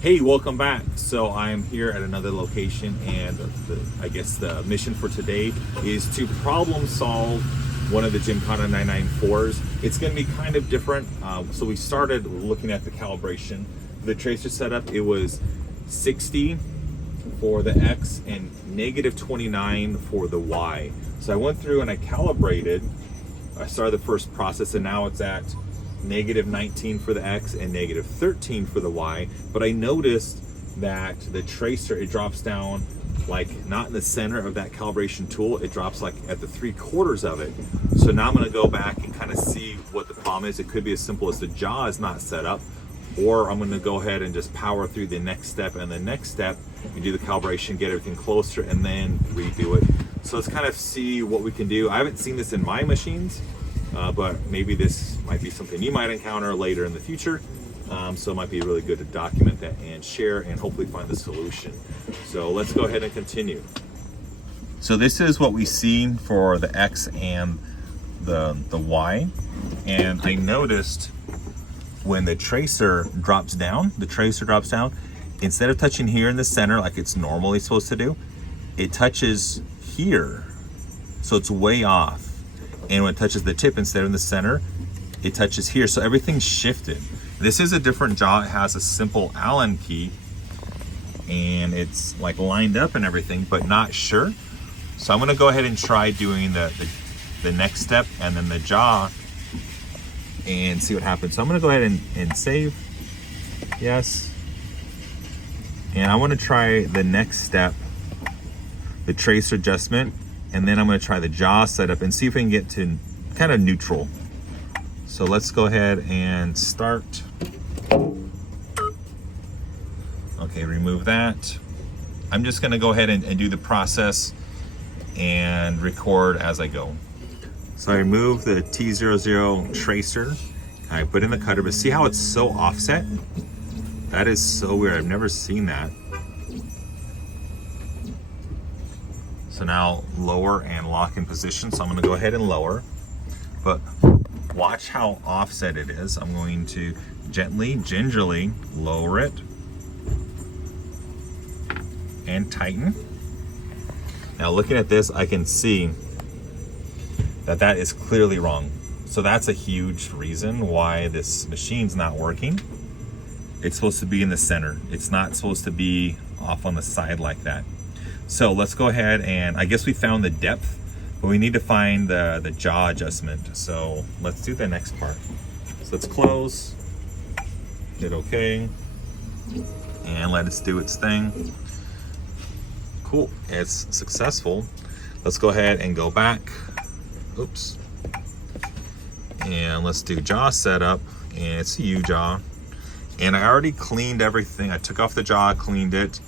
Hey, welcome back. So I'm here at another location, and I guess the mission for today is to problem solve one of the Gymkana 994s. It's going to be kind of different. So we started looking at the calibration. The tracer setup, it was 60 for the X and negative 29 for the Y. So I went through and I calibrated. I started the first process, and now it's at negative 19 for the X and negative 13 for the Y. But I noticed that the tracer, it drops down like not in the center of that calibration tool, it drops like at the 3/4 of it. So now I'm going to go back and kind of see what the problem is. It could be as simple as the jaw is not set up, or I'm going to go ahead and just power through the next step and the next step and do the calibration, get everything closer, and then redo it. So let's kind of see what we can do. I haven't seen this in my machines, but maybe this might be something you might encounter later in the future. So it might be really good to document that and share and hopefully find the solution. So let's go ahead and continue. So this is what we see for the X and the Y. And I noticed when the tracer drops down, instead of touching here in the center like it's normally supposed to do, it touches here. So it's way off. And when it touches the tip, instead of in the center, it touches here. So everything's shifted. This is a different jaw. It has a simple Allen key, and it's like lined up and everything, but not sure. So I'm gonna go ahead and try doing the next step and then the jaw and see what happens. So I'm gonna go ahead and save, yes. And I wanna try the next step, the tracer adjustment, and then I'm going to try the jaw setup and see if we can get to kind of neutral. So let's go ahead and start. Okay, remove that. I'm just going to go ahead and do the process and record as I go. So I remove the T00 tracer. I put in the cutter, but see how it's so offset? That is so weird. I've never seen that. So now lower and lock in position. So I'm going to go ahead and lower, but watch how offset it is. I'm going to gently, gingerly lower it and tighten. Now looking at this, I can see that that is clearly wrong. So that's a huge reason why this machine's not working. It's supposed to be in the center. It's not supposed to be off on the side like that. So let's go ahead, and I guess we found the depth, but we need to find the jaw adjustment. So let's do the next part. So let's close, hit OK, and let it do its thing. Cool, it's successful. Let's go ahead and go back. Oops. And let's do jaw setup, and it's a U jaw. And I already cleaned everything. I took off the jaw, cleaned it.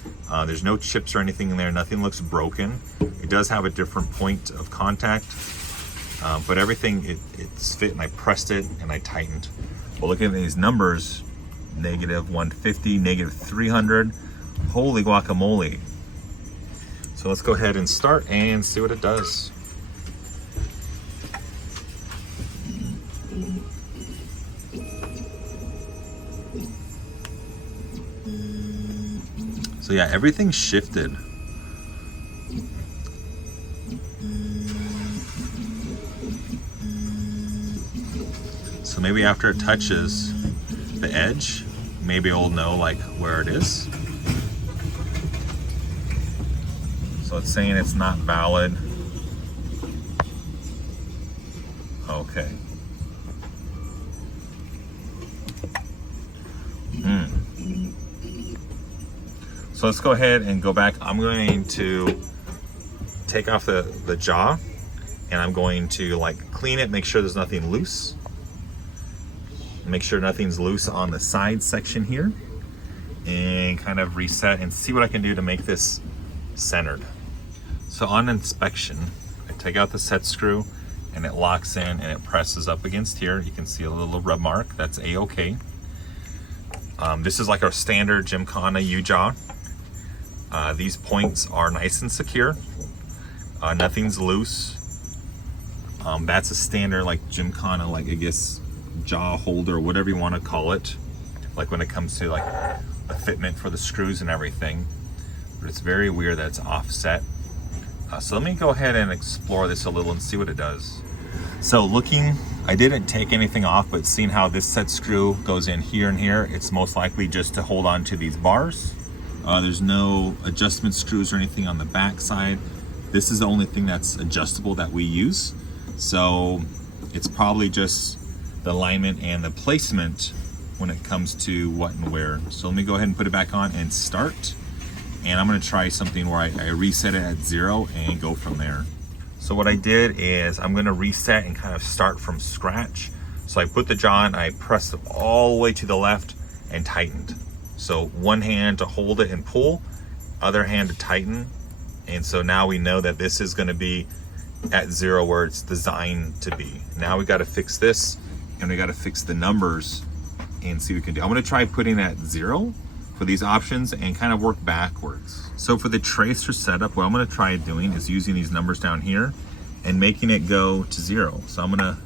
There's no chips or anything in there. Nothing looks broken. It does have a different point of contact, but everything, it's fit, and I pressed it and I tightened. Well, look at these numbers, negative 150, negative 300. Holy guacamole. So let's go ahead and start and see what it does. So yeah, everything shifted. So maybe after it touches the edge, maybe it'll know like where it is. So it's saying it's not valid. Okay. So let's go ahead and go back. I'm going to take off the jaw, and I'm going to like clean it, make sure there's nothing loose. Make sure nothing's loose on the side section here, and kind of reset and see what I can do to make this centered. So on inspection, I take out the set screw, and it locks in and it presses up against here. You can see a little rub mark. That's A-OK. This is like our standard Gymkana U-jaw. These points are nice and secure. Nothing's loose. That's a standard like Gymkana, like I guess jaw holder, whatever you want to call it. Like when it comes to like the fitment for the screws and everything, but it's very weird that it's offset. So let me go ahead and explore this a little and see what it does. So looking, I didn't take anything off, but seeing how this set screw goes in here and here, it's most likely just to hold on to these bars. There's no adjustment screws or anything on the back side. This is the only thing that's adjustable that we use. So it's probably just the alignment and the placement when it comes to what and where. So let me go ahead and put it back on and start. And I'm gonna try something where I reset it at 0 and go from there. So what I did is I'm gonna reset and kind of start from scratch. So I put the jaw on, I pressed it all the way to the left and tightened. So one hand to hold it and pull, other hand to tighten. And so now we know that this is gonna be at 0 where it's designed to be. Now we gotta fix this and we gotta fix the numbers and see what we can do. I'm gonna try putting it at 0 for these options and kind of work backwards. So for the tracer setup, what I'm gonna try doing is using these numbers down here and making it go to 0. So I'm gonna,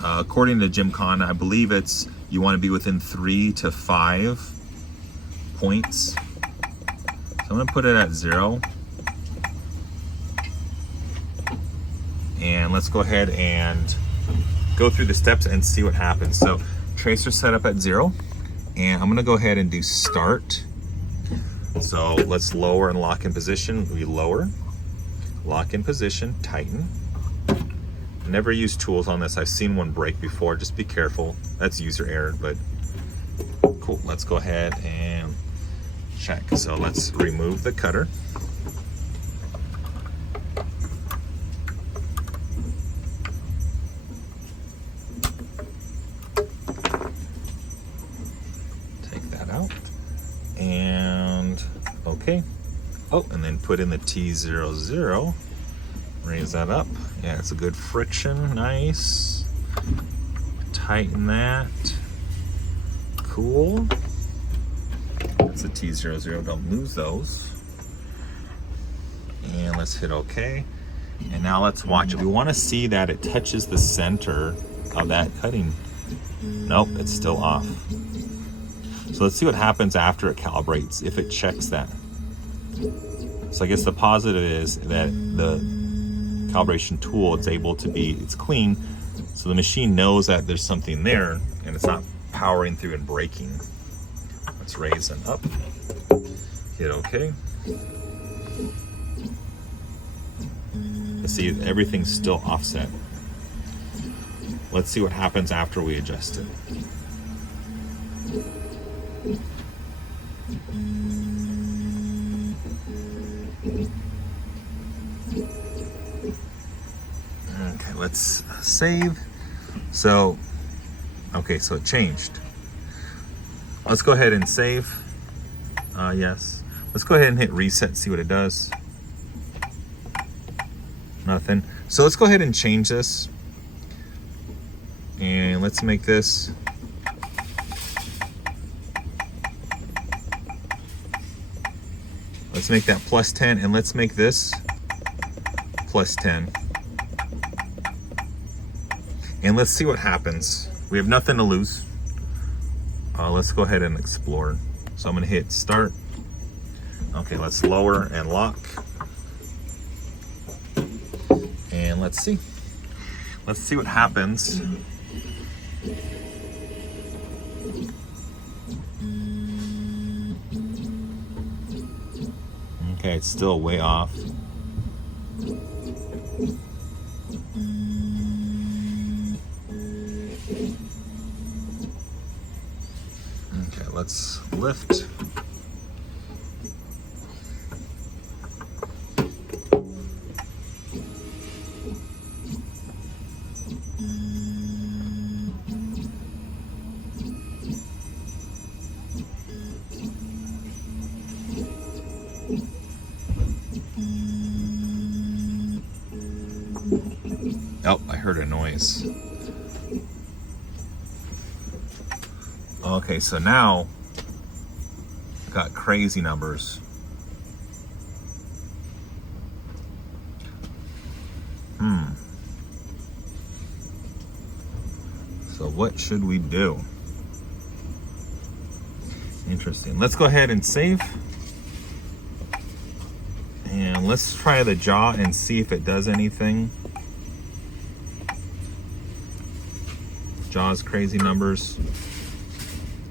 according to Gymkana, I believe it's, you wanna be within 3 to 5 points. So I'm gonna put it at 0. And let's go ahead and go through the steps and see what happens. So tracer set up at 0, and I'm gonna go ahead and do start. So let's lower and lock in position. We lower, lock in position, tighten. Never use tools on this. I've seen one break before. Just be careful. That's user error, but cool. Let's go ahead and check. So let's remove the cutter. And okay. Oh, and then put in the T00. Raise that up. Yeah, it's a good friction. Nice. Tighten that. Cool. That's a T00. Don't lose those. And let's hit OK. And now let's watch it. We want to see that it touches the center of that cutting. Nope, it's still off. So let's see what happens after it calibrates, if it checks that. So I guess the positive is that the calibration tool, it's clean, so the machine knows that there's something there and it's not powering through and breaking. Let's raise and up, hit OK. Let's see, everything's still offset. Let's see what happens after we adjust it. Okay, let's save. So, okay, so it changed. Let's go ahead and save. Yes. Let's go ahead and hit reset, see what it does. Nothing. So let's go ahead and change this. And let's make this let's make that +10, and let's make this +10. And let's see what happens. We have nothing to lose. Let's go ahead and explore. So I'm gonna hit start. Okay, let's lower and lock. And let's see. Let's see what happens. Okay, it's still way off. Okay, let's lift. Oh, I heard a noise. Okay, so now got crazy numbers. So what should we do? Interesting. Let's go ahead and save. And let's try the jaw and see if it does anything. Jaw's crazy numbers.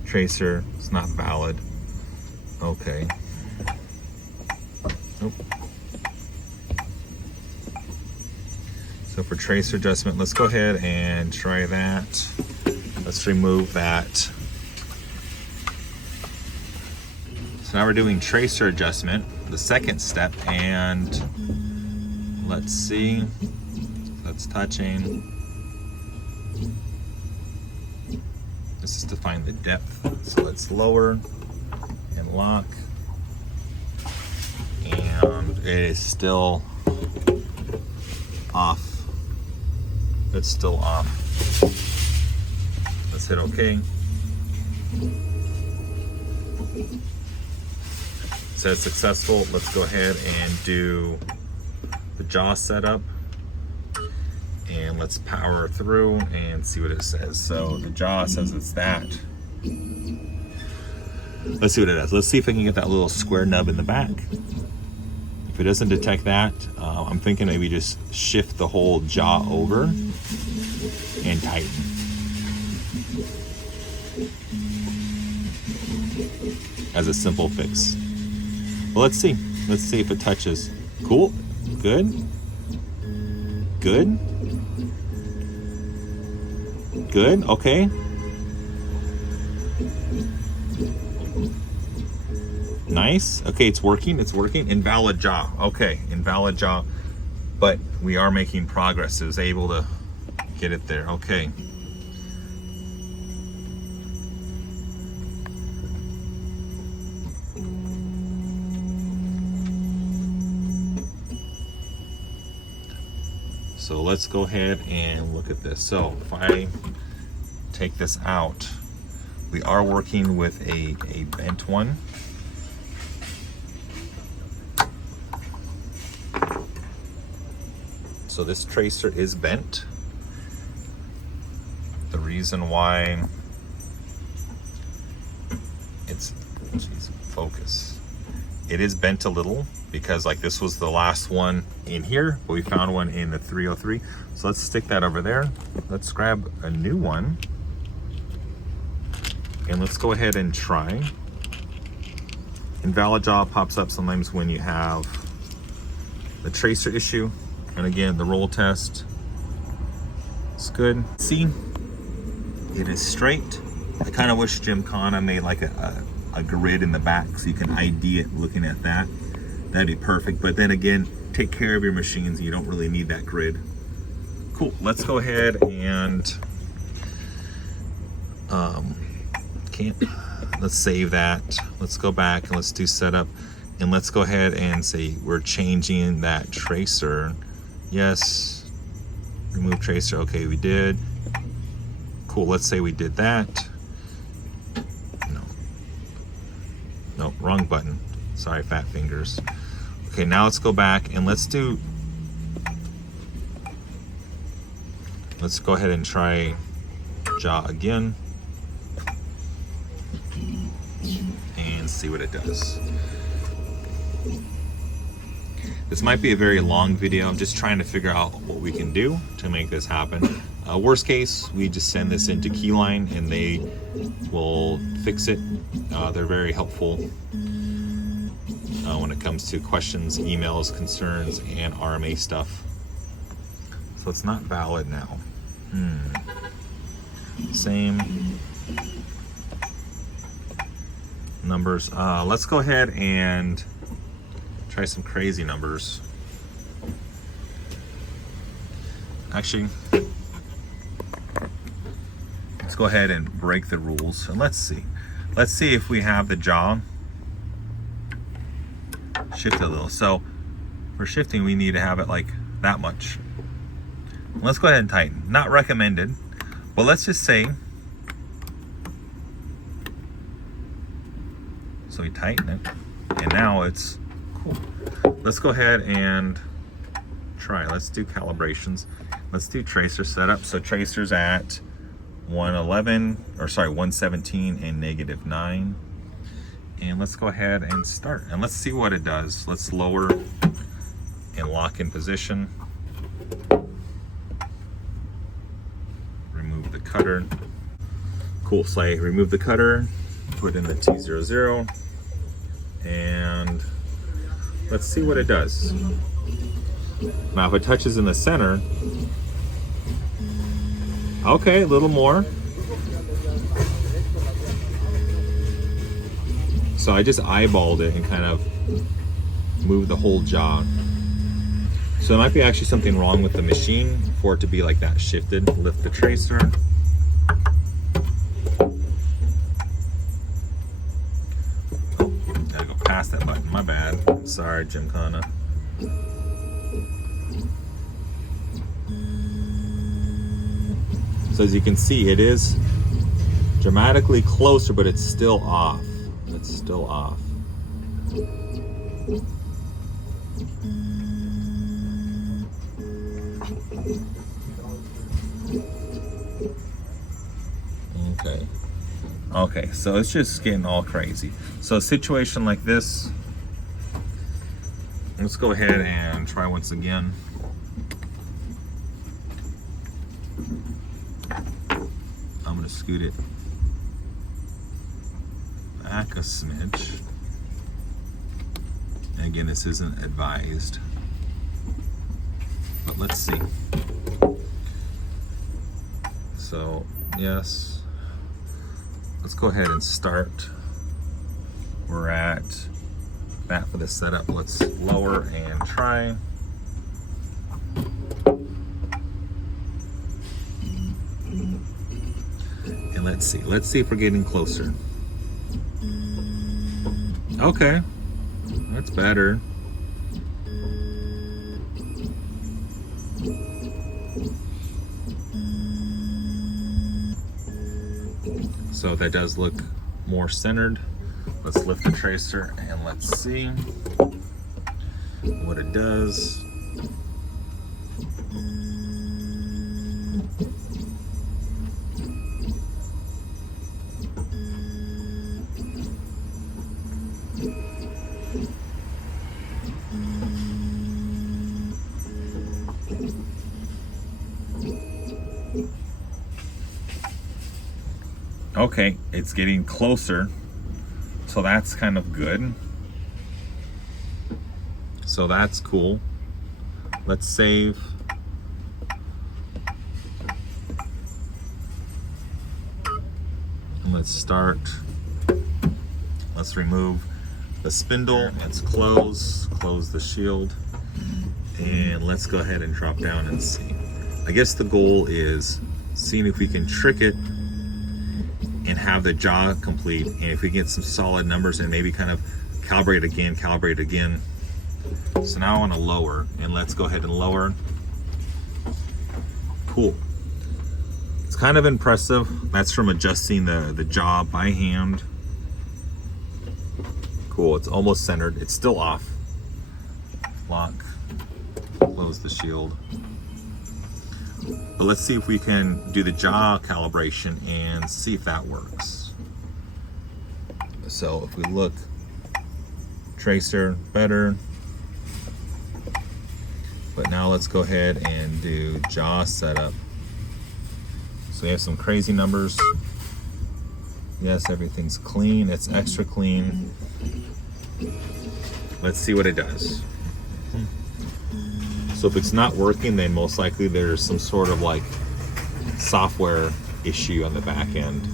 Tracer, it's not valid. Okay. Nope. So for tracer adjustment, let's go ahead and try that. Let's remove that. So now we're doing tracer adjustment, the second step, and let's see. That's touching. This is to find the depth. So let's lower and lock. And it is still off. It's still off. Let's hit OK. It says successful. Let's go ahead and do the jaw setup. And let's power through and see what it says. So the jaw says it's that. Let's see what it does. Let's see if I can get that little square nub in the back. If it doesn't detect that, I'm thinking maybe just shift the whole jaw over and tighten. As a simple fix. Well, let's see. Let's see if it touches. Cool. Good. Good. Good. Okay. Nice. Okay, it's working. It's working. Invalid jaw. Okay, invalid jaw. But we are making progress. It was able to get it there. Okay. So let's go ahead and look at this. So if I take this out, we are working with a bent one. So this tracer is bent. The reason why it's, geez, focus. It is bent a little because like this was the last one in here, but we found one in the 303. So let's stick that over there. Let's grab a new one. And let's go ahead and try. Invalid jaw pops up sometimes when you have the tracer issue. And again, the roll test is good. See, it is straight. I kind of wish Gymkana made like a grid in the back so you can ID it looking at that. That'd be perfect. But then again, take care of your machines. You don't really need that grid. Cool. Let's go ahead and let's save that. Let's go back and let's do setup. And let's go ahead and say we're changing that tracer. Yes. Remove tracer. Okay, we did. Cool. Let's say we did that. No, wrong button. Sorry, fat fingers. Okay, now let's go back and let's go ahead and try jaw again and see what it does. This might be a very long video. I'm just trying to figure out what we can do to make this happen. Worst case, we just send this into Keyline and they will fix it. They're very helpful when it comes to questions, emails, concerns, and RMA stuff. So it's not valid now. Same numbers. Let's go ahead and try some crazy numbers. Actually, let's go ahead and break the rules and let's see. Let's see if we have the jaw shift a little. So for shifting, we need to have it like that much. Let's go ahead and tighten. Not recommended, but let's just say. So we tighten it, and now it's cool. Let's go ahead and try. Let's do calibrations. Let's do tracer setup. So tracer's at 111, or sorry, 117 and -9. And let's go ahead and start. And let's see what it does. Let's lower and lock in position. Remove the cutter. Cool, so I remove the cutter, put in the T00, and let's see what it does. Now if it touches in the center, okay, a little more. So I just eyeballed it and kind of moved the whole jaw. So there might be actually something wrong with the machine for it to be like that shifted. Lift the tracer. Oh, gotta go past that button, my bad. Sorry, Gymkana. So as you can see, it is dramatically closer, but it's still off. It's still off. Okay, so it's just getting all crazy. So a situation like this, let's go ahead and try once again. I'm gonna scoot it back a smidge. And again, this isn't advised, but let's see. So, yes. Let's go ahead and start. We're at that for the setup. Let's lower and try. And let's see if we're getting closer. Okay, that's better. So that does look more centered. Let's lift the tracer and let's see what it does. Okay, it's getting closer, so that's kind of good. So that's cool. Let's save. And let's start. Let's remove the spindle. Let's close the shield. And let's go ahead and drop down and see. I guess the goal is seeing if we can trick it and have the jaw complete, and if we get some solid numbers and maybe kind of calibrate again. So now I want to lower, and let's go ahead and lower. Cool. It's kind of impressive. That's from adjusting the jaw by hand. Cool, it's almost centered. It's still off. Lock, close the shield. But let's see if we can do the jaw calibration and see if that works. So if we look, tracer better. But now let's go ahead and do jaw setup. So we have some crazy numbers. Yes, everything's clean. It's extra clean. Let's see what it does. So if it's not working, then most likely there's some sort of like software issue on the back end.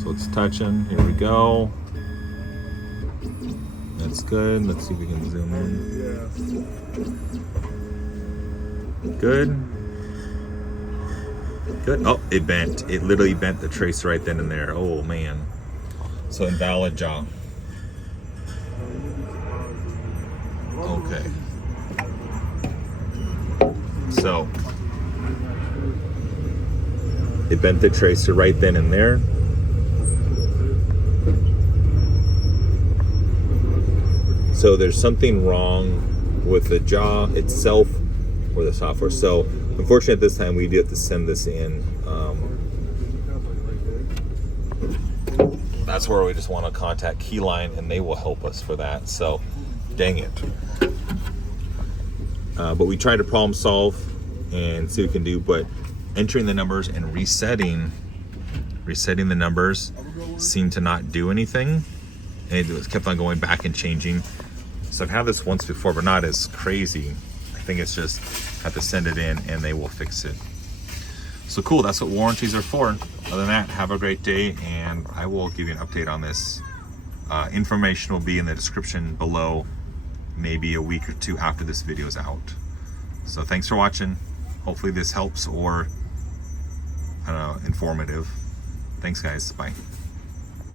So it's touching. Here we go. That's good. Let's see if we can zoom in. Good. Good. Oh, it bent. It literally bent the tracer right then and there. Oh man. So invalid jaw. Okay. So it bent the tracer right then and there. So there's something wrong with the jaw itself. or the software. So unfortunately at this time we do have to send this in. That's where we just want to contact Keyline and they will help us for that. So dang it. But we try to problem solve and see what we can do, but entering the numbers and resetting the numbers seemed to not do anything. And it kept on going back and changing. So I've had this once before, but not as crazy. I think it's just have to send it in and they will fix it. So cool, that's what warranties are for. Other than that, have a great day, and I will give you an update on this. Information will be in the description below, maybe a week or two after this video is out. So thanks for watching. Hopefully this helps, or I don't know, informative. Thanks guys, bye.